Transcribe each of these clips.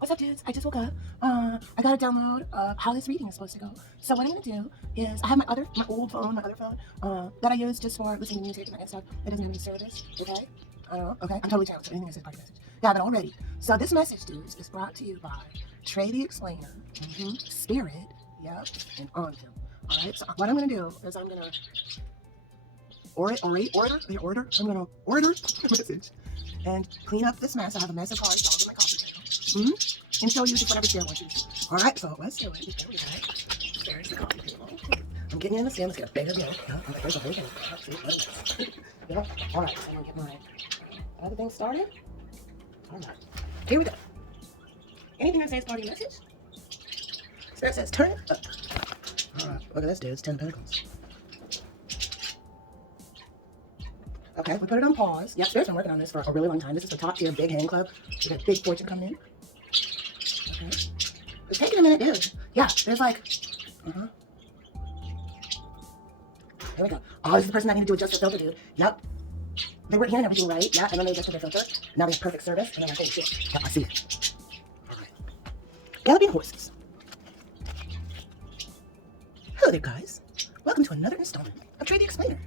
What's up, dudes? I just woke up. I got a download of how this reading is supposed to go. So what I'm gonna do is I have my old phone, my other phone, that I use just for listening to music and that kind of stuff. It doesn't have any service, okay? Okay, I'm totally challenged. So anything I say is part of the message. Yeah, but already. So this message, dudes, is brought to you by Trey the Explainer, Spirit, yep, and On Him. All right. So what I'm gonna do is I'm gonna order the message and clean up this mess. I have a mess of cards all over my coffee table. And show you just whatever shit I want you to see. All right, so let's do it. There we go. There's the coffee table. I'm getting in the stand. Let's get a bigger bill. There's a whole thing. See, yeah. All right, so I'm gonna get my other thing started. All right, here we go. Anything I say is part of your message? Spirit says turn it up. All right, look at this, dude. It's 10 Pentacles. Okay, we put it on pause. Yeah, Spirit's been working on this for a really long time. This is a top tier big hand club. We got a big fortune coming in. Okay. It's taking a minute, dude. Yeah, there's like, Here we go. Oh, this is the person that needed to adjust their filter, dude. Yep. They weren't hearing everything right. Yeah, and then they adjusted their filter. Now they have perfect service. And then I think, shit. Yep, I see it. All right. Galloping horses. Hello there, guys. Welcome to another installment of Trey the Explainer.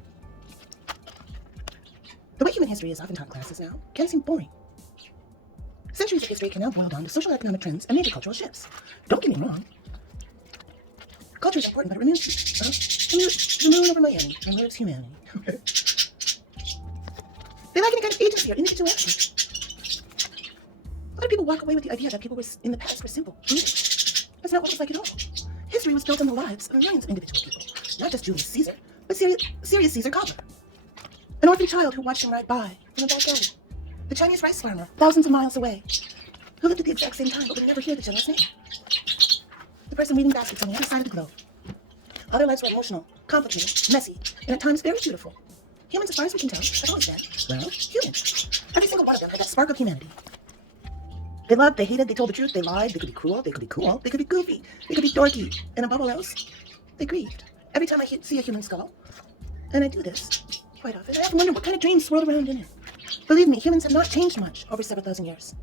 The way human history is often taught in classes now can seem boring. Centuries of history can now boil down to social and economic trends and major cultural shifts. Don't get me wrong. Culture is important, but it remains the moon over Miami and lives humanity. They lack any kind of agency or individuality. A lot of people walk away with the idea that people in the past were simple. That's not what it was like at all. History was built on the lives of millions of individual people, not just Julius Caesar, but Serious Caesar Copper, an orphan child who watched him ride by in a backyard. The Chinese rice farmer, thousands of miles away, who lived at the exact same time but would never hear the general's name. The person weaving baskets on the other side of the globe. All their lives were emotional, complicated, messy, and at times very beautiful. Humans, as far as we can tell, have always been, well, human. Every single one of them had that spark of humanity. They loved, they hated, they told the truth, they lied, they could be cruel, they could be cool, they could be goofy, they could be dorky, and above all else, they grieved. Every time I see a human skull, and I do this quite often, I often wonder what kind of dreams swirled around in it. Believe me, humans have not changed much over several thousand years.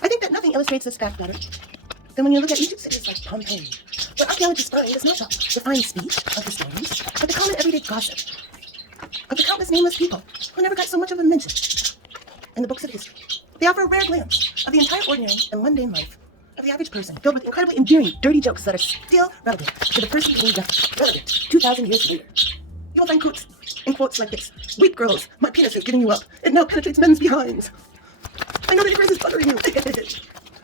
I think that nothing illustrates this fact better than when you look at ancient cities like Pompeii, where archaeologists find is not the refined speech of historians, but the common everyday gossip of the countless nameless people who never got so much of a mention in the books of history. They offer a rare glimpse of the entire ordinary and mundane life of the average person, filled with incredibly endearing, dirty jokes that are still relevant to the person being relevant 2,000 years later. You will find quotes like this: "Weep, girls, my penis is giving you up. It now penetrates men's behinds. I know that your grace is buttering you."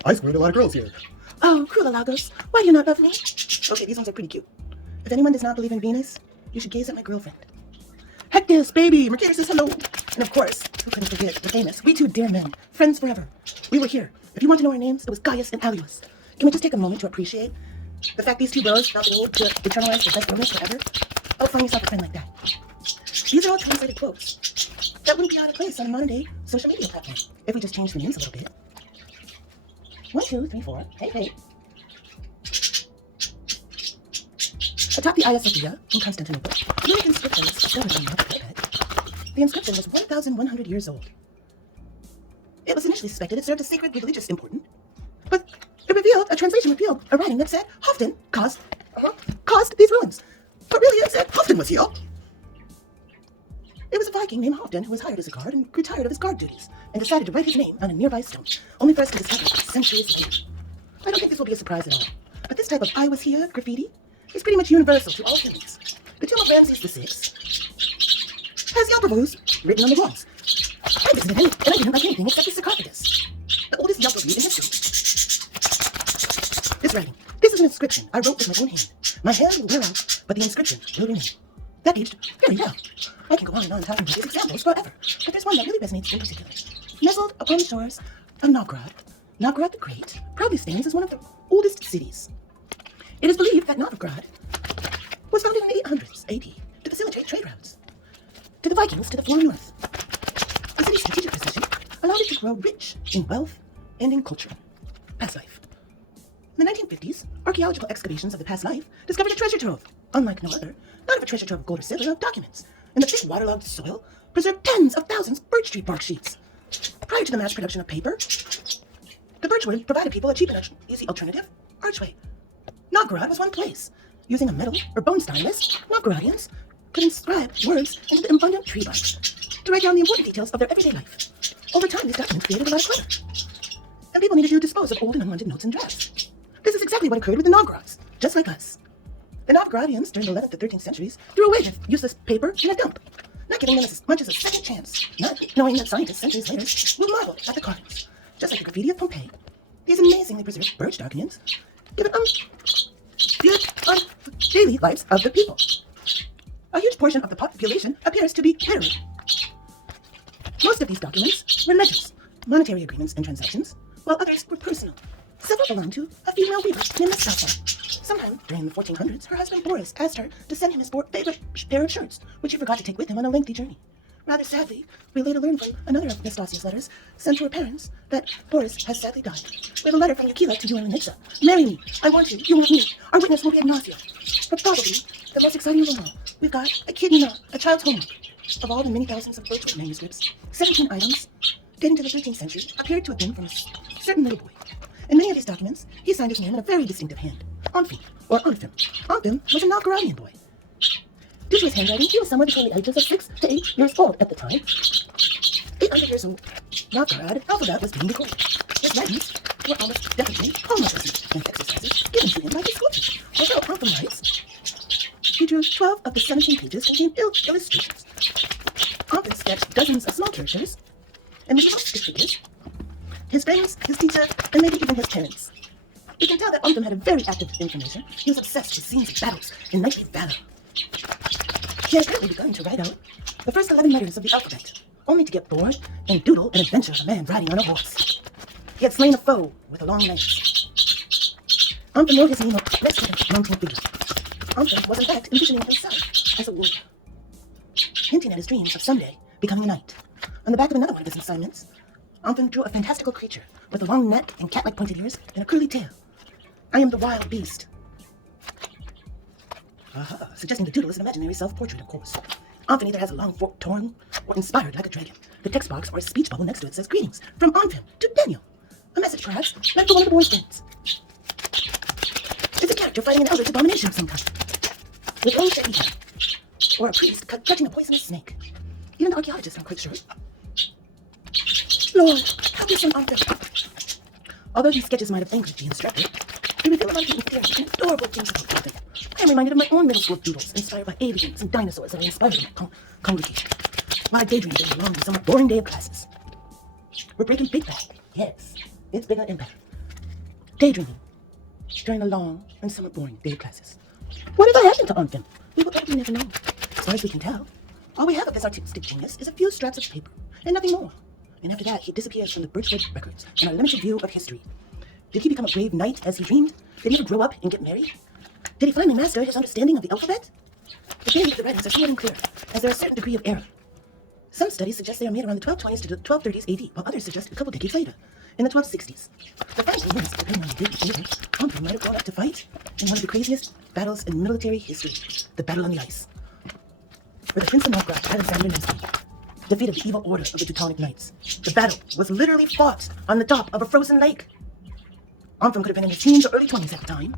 I screwed a lot of girls here. Oh, cruel Lagos, why do you not love me? Okay, these ones are pretty cute. If anyone does not believe in Venus, you should gaze at my girlfriend. Hectus, baby, Mercedes says hello. And of course, who couldn't forget the famous "We Two Dear Men, Friends Forever." We were here. If you want to know our names, it was Gaius and Aluus. Can we just take a moment to appreciate the fact these two bros felt the need to eternalize their best romance forever? Oh, find yourself a friend like that. These are all translated quotes that wouldn't be out of place on a modern day social media platform if we just changed the names a little bit. 1, 2, 3, 4. Hey, hey. Atop the Hagia Sophia in Constantinople, Greek inscriptions still remain on the parapet. The inscription was 1,100 years old. It was initially suspected it served as sacred religious important, but a translation revealed a writing that said Halfdan caused these ruins. But really it said Halfdan was here. It was a Viking named Halfdan who was hired as a guard and grew tired of his guard duties and decided to write his name on a nearby stone, only for us to discover it centuries later. I don't think this will be a surprise at all, but this type of "I was here" graffiti is pretty much universal to all humans. The tomb of Ramses VI has Yelp reviews written on the walls. I visited it, and I didn't like anything except the sarcophagus, the oldest Yelp review in history. This writing, this is an inscription I wrote with my own hand. My hand will wear out, but the inscription will remain. That aged very well. I can go on and on talking about these examples forever, but there's one that really resonates in particular. Nestled upon the shores of Novgorod, Novgorod the Great proudly stands as one of the oldest cities. It is believed that Novgorod was founded in the 800s AD to facilitate trade routes to the Vikings to the far north. The city's strategic position allowed it to grow rich in wealth and in culture. Past life. In the 1950s, archaeological excavations of the past life discovered a treasure trove, unlike no other, not of a treasure trove of gold or silver, of documents, and the thick waterlogged soil preserved tens of thousands of birch tree bark sheets. Prior to the mass production of paper, The birchwood provided people a cheap and easy alternative archway. Novgorod was one place. Using a metal or bone stylus, Novgorodians could inscribe words into the abundant tree bark to write down the important details of their everyday life. Over time, these documents created a lot of clutter, and people needed to dispose of old and unwanted notes and drafts. This is exactly what occurred with the Novgorods, just like us. The Novgorodians, during the 11th to 13th centuries, threw away their useless paper in a dump, not giving them as much as a second chance, not knowing that scientists centuries later will marvel at the carvings. Just like the graffiti of Pompeii, these amazingly preserved birch documents give it daily lives of the people. A huge portion of the population appears to be literate. Most of these documents were ledgers, monetary agreements and transactions, while others were personal. Several belonged to a female weaver named Miss Sasa. Sometime during the 1400s, her husband Boris asked her to send him his favorite pair of shirts, which he forgot to take with him on a lengthy journey. Rather sadly, we later learned from another of Nastasia's letters sent to her parents that Boris has sadly died. We have a letter from Yukila to you and Lenitsa. Marry me. I want you. You want me. Our witness will be Ignacio. But probably, the most exciting of them all, we've got a kidney, a child's homework. Of all the many thousands of birchwood manuscripts, 17 items, dating to the 13th century, appeared to have been from a certain little boy. In many of these documents, he signed his name in a very distinctive hand. Onfim, or Onfim. Onfim was a Novgorodian boy. Due to his handwriting, he was somewhere between the ages of 6 to 8 years old at the time. 800 years old, Novgorod alphabet was being recorded. His writings were almost definitely homework lessons and exercises given to him by his schoolteacher. Although Onfim writes, he drew 12 of the 17 pages containing illustrations. Onfim sketched dozens of small characters and made most stick figures. His friends, his teacher, and maybe even his parents. We can tell that Onfim had a very active information. He was obsessed with scenes of battles and knightly valor. He had apparently begun to write out the first 11 letters of the alphabet, only to get bored and doodle an adventure of a man riding on a horse. He had slain a foe with a long lance. Onfim wrote his name next to a mountain figure. Onfim was in fact envisioning himself as a warrior, hinting at his dreams of someday becoming a knight. On the back of another one of his assignments, Onfim drew a fantastical creature with a long neck and cat-like pointed ears and a curly tail. I am the wild beast. Aha, suggesting the doodle is an imaginary self-portrait, of course. Onfim either has a long forked tongue or inspired like a dragon. The text box or a speech bubble next to it says, "Greetings from Onfim to Daniel." A message, perhaps, meant for one of the boy's friends. It's a character fighting an eldritch abomination of some kind, with only to eat him. Or a priest clutching a poisonous snake. Even the archaeologists aren't quite sure. Lord, help me from Onfim. Although these sketches might have angered the instructor, they reveal a lot of the endearing and adorable things about Onfim. I am reminded of my own middle school doodles, inspired by aliens and dinosaurs that I inspired in my congregation, while I daydreamed during a long and somewhat boring day of classes. We're breaking big bad. Yes, it's bigger impact. Daydreaming during a long and somewhat boring day of classes. Whatever happened to Onfim? We will probably never know. As far as we can tell, all we have of this artistic genius is a few scraps of paper, and nothing more. And after that, he disappears from the birchwood records and our limited view of history. Did he become a brave knight as he dreamed? Did he ever grow up and get married? Did he finally master his understanding of the alphabet? The dating of the writings are somewhat unclear, as there is a certain degree of error. Some studies suggest they are made around the 1220s to the 1230s AD, while others suggest a couple decades later, in the 1260s. The final thing is, depending on the date and age, Onfim might have grown up to fight in one of the craziest battles in military history, the Battle on the Ice, where the Prince of Novgorod, Alexander Nevsky, defeated the evil order of the Teutonic Knights. The battle was literally fought on the top of a frozen lake. Onfim could have been in his teens or early 20s at the time.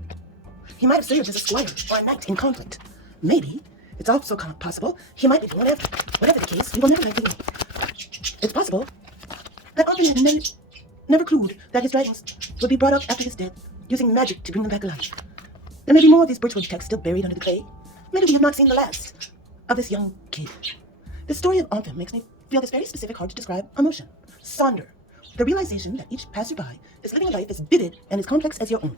He might have served as a squire or a knight in conflict. Maybe, it's also possible, he might be born after. Whatever the case, we will never likely know. It's possible that Onfim had never clued that his writings would be brought up after his death, using magic to bring them back alive. There may be more of these birchwood texts still buried under the clay. Maybe we have not seen the last of this young kid. The story of Onfim makes me feel this very specific, hard-to-describe emotion. Sonder. The realization that each passerby is living a life as vivid and as complex as your own.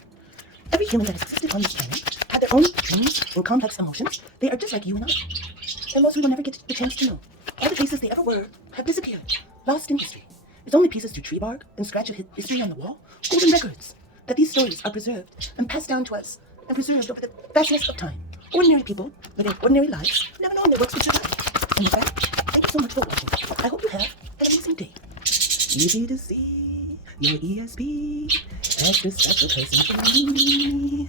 Every human that has existed on this planet had their own dreams and complex emotions. They are just like you and I. And most we will never get the chance to know. All the faces they ever were have disappeared, lost in history. It's only pieces through tree bark and scratch of history on the wall, golden records, that these stories are preserved and passed down to us and preserved over the vastness of time. Ordinary people, living ordinary lives, never knowing their works would survive. And with that, thank you so much for watching. I hope you have an amazing day. Easy to see your ESP. Extra special person for me.